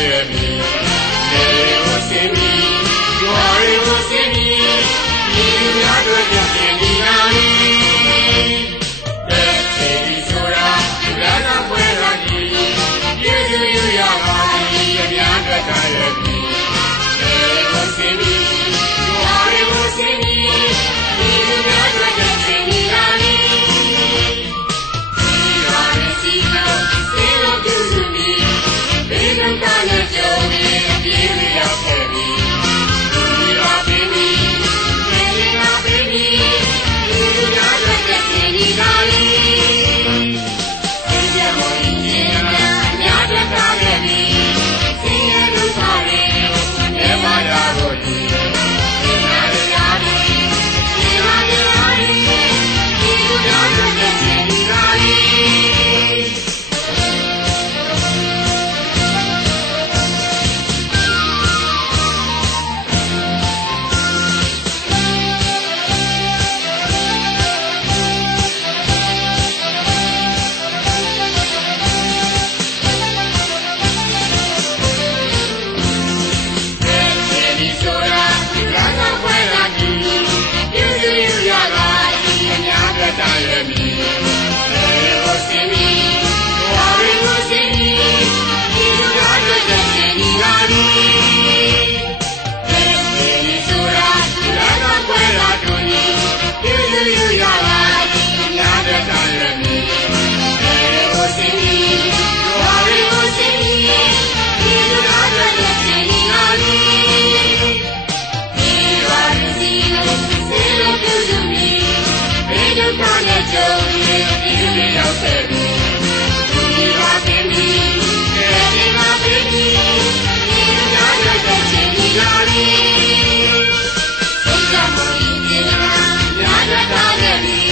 Yeah. Bye.